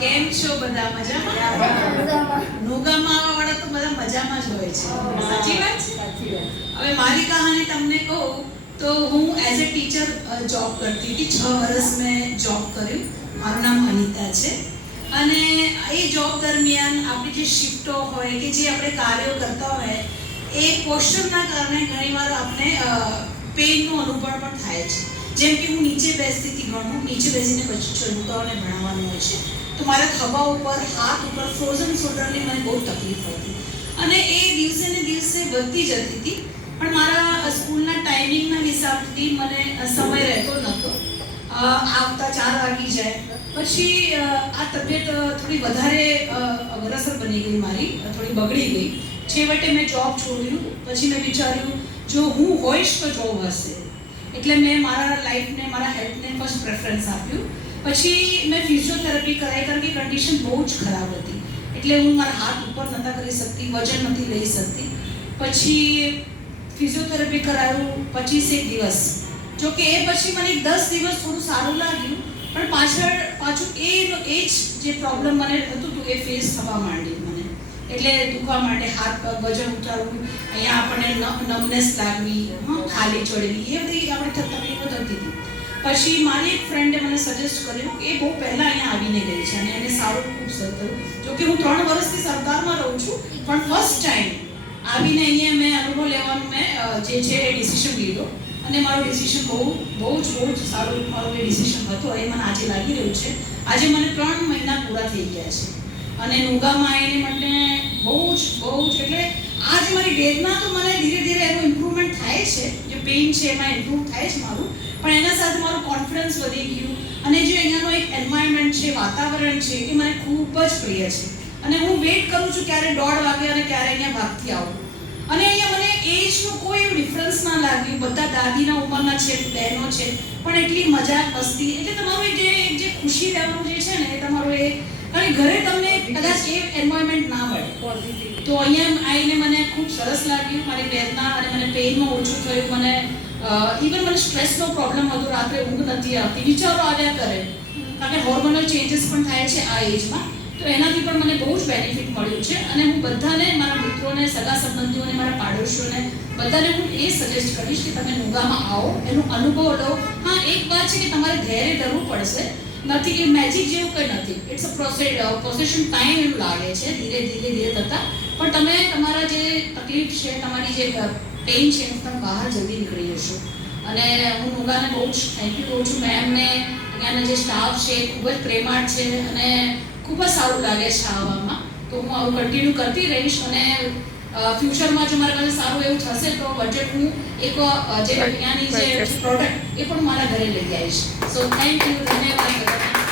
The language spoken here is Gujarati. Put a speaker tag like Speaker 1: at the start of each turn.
Speaker 1: કેમ છો બધા મજામાં? નુગામાં આવવાવાળા તો બધા મજામાં જ હોય છે. સાચી વાત હવે મારી કહાની તમને કહું તો હું એઝ અ ટીચર જોબ કરતી હતી. છ વર્ષ મેં જોબ કર્યું. મારું નામ અનિતા છે. અને એ જોબ દરમિયાન આપણી જે શિફ્ટો હોય કે જે આપણે કાર્યો કરતા હોય, એ પોસ્ચરના કારણે ઘણીવાર આપણે પેઇનનો અનુભવ પણ થાય છે. જેમ કે હું નીચે બેસતી હતી, ઘણું નીચે બેસીને પછી છોકરાઓને ભણાવવાનું હોય છે, તો મારા ખભા ઉપર, હાથ ઉપર ફ્રોઝન શોલ્ડરની મને બહુ તકલીફ હતી અને એ દિવસે ને દિવસે વધતી જતી હતી, પણ મારા સ્કૂલના ટાઈમિંગના હિસાબથી મને સમય રહેતો નહોતો. આવતા ચાર વાગી જાય. પછી આ તબિયત થોડી વધારે અગ્રસર બની ગઈ મારી થોડી બગડી ગઈ. છેવટે મેં જોબ છોડ્યું, પછી મેં વિચાર્યું, જો હું હોઈશ તો જોબ હશે. એટલે મેં મારા લાઈફને મારા હેલ્થને ફર્સ્ટ પ્રેફરન્સ આપ્યું. પછી મેં ફિઝિયોથેરાપી કરાવી કારણ કે કન્ડિશન બહુ જ ખરાબ હતી. એટલે હું મારા હાથ ઉપર નહોતા કરી શકતી, વજન નથી લઈ શકતી. પછી ફિઝિયોથેરાપી કરાયું પચીસેક દિવસ. જો કે એ પછી મને દસ દિવસ થોડું સારું લાગ્યું, પણ પાછળ પાછું એ એ જ જે પ્રોબ્લેમ મને થતું હતું એ ફેસ થવા માંડી મને એટલે દુખવા માટે હાથ પગ વજન ઉતારવું, અહીંયા આપણને નમનેસ લાગવી ખાલી ચડવી, એ બધી આપણે તકલીફો થતી હતી. પછી મારી એક ફ્રેન્ડે મને સજેસ્ટ કર્યું એ બહુ પહેલાં અહીંયા આવીને ગઈ છે અને એને સારું ખૂબ થયું. જો કે હું ત્રણ વર્ષથી સરકારમાં રહું છું, પણ ફર્સ્ટ ટાઈમ આવીને અહીંયા મેં અનુભવ લેવાનું મેં જે છે એ ડિસિશન લીધો. અને મારું ડિસિશન બહુ બહુ જ બહુ જ સારું, મારું જે ડિસિશન હતો. એ મને આજે લાગી રહ્યું છે. આજે મને ત્રણ મહિના પૂરા થઈ ગયા છે. અને નુગામાં આવીને મને બહુ જ બહુ જ, એટલે આ જે મારી વેદના તો મને ધીરે ધીરે એનું ઇમ્પ્રુવમેન્ટ થાય છે, જે પેઇન છે એમાં ઇમ્પ્રુવ થાય છે મારું, પણ એના સાથે મારું કોન્ફિડન્સ વધી ગયું. અને જે અહીંયાનો એક એન્વાયરમેન્ટ છે, વાતાવરણ છે, એ મને ખૂબ જ પ્રિય છે. અને હું વેઇટ કરું છું ક્યારે દોઢ વાગે અને ક્યારે અહીંયા ભાગથી આવું. અને અહીંયા મને એજનું કોઈ એવું ડિફરન્સ ના લાગ્યું બધા દાદીના ઉંમરના છે, બહેનો છે, પણ એટલી મજાક મસ્તી, એટલે તમારું જે જે ખુશી લેવાનું જે છે ને, એ તમારું એ કે ઘરે તમને કદાચ એ એન્વાયરમેન્ટ ના મળે. તો અહીંયા આવીને મને ખૂબ સરસ લાગ્યું. મારી વેદના અને મને પેઇનમાં ઓછું થયું. મને ઇવન મને સ્ટ્રેસનો પ્રોબ્લેમ હતો. રાત્રે ઊંઘ નથી આવતી. વિચારો આવ્યા કરે. કારણ કે હોર્મોનલ ચેન્જીસ પણ થાય છે આ એજમાં તો એનાથી પણ મને બહુ જ બેનિફિટ મળ્યું છે. અને હું બધાને મારા મિત્રોને સગા સંબંધીઓને મારા પાડોશીઓને બધાને હું એ સજેસ્ટ કરીશ કે તમે નુગામાં આવો. એનો અનુભવ લો. હા એક વાત છે કે તમારે ધૈર્ય ધરવું પડશે. નથી કે મેજિક જેવું કંઈ નથી. It's a proceed procession time એવું લાગે છે, ધીરે ધીરે ધીરે થતાં. પણ તમે તમારા જે તકલીફ છે, તમારી જે પેઇન છે તમે બહાર જલ્દી નીકળી જશો. અને હું નુગાને બહુ જ થેન્ક યુ કહું છું. મેમને અહીંયાના જે સ્ટાફ છે ખૂબ જ પ્રેમાળ છે અને ખૂબ જ સારું લાગે છે આવવામાં તો હું આવું કન્ટિન્યુ કરતી રહીશ અને ફ્યુચરમાં જો મારા પાસે સારું એવું થશે તો બજેટ હું એક જે અહીંયાની જે પ્રોડક્ટ એ પણ મારા ઘરે લઈ આવીશ. સો થેન્ક યુ ધન્યવાદ